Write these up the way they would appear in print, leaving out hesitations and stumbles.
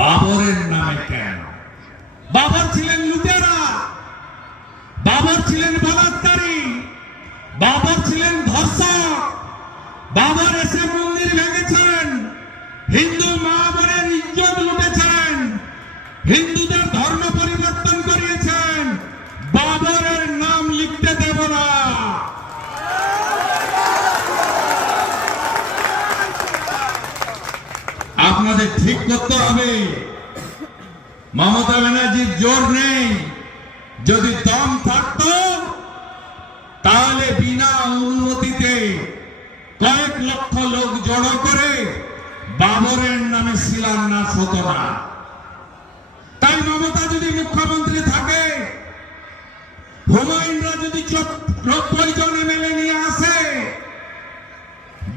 বাবরের নামে কেন? বাবর ছিলেন লুটেরা, বাবর ছিলেন বলাৎকারী, বাবর ছিলেন ধর্ষক, বাবর এসে মন্দির ভেঙেছেন, হিন্দু মা বোনের ইজ্জত লুটেছেন, হিন্দুদের ধর্ম পরিবর্তন করিয়েছেন। বাবরের নাম লিখতে দেব না। আপনাদের ঠিক করতে হবে, মমতা ব্যানার্জির জোর নেই। যদি দম থাকতো তাহলে বিনা অনুমতিতে কয়েক লক্ষ লোক জড়ো করে বাবরের নামে শিলান্যাস হতো না। তাই মমতা যদি মুখ্যমন্ত্রী থাকে, হুমায়ুনরা যদি 90 জন এমএলএ নিয়ে আসে,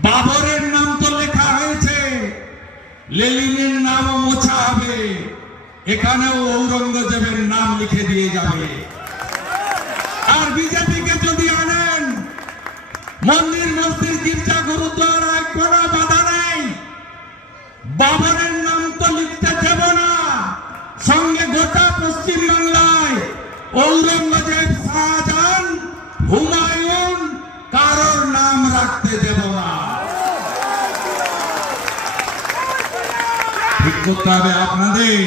বাবরের নাম তো লেখা হয়েছে, লেনিনের নামও মোছা হবে, এখানেও ঔরঙ্গজেবের নাম লিখে দিয়ে যাবে। আর বিজেপিকে যদি আনেন, মন্দির মসজিদ গির্জা গুরুদ্বারায় কোনো বাধা নেই, বাবরের নাম তো লিখতে দেব না। সঙ্গে গোটা পশ্চিম বাংলায় ঔরঙ্গজেব, শাহজাহান, হুমায়ুন কারোর নাম রাখতে দেব না। ঠিক করতে হবে আপনাদের।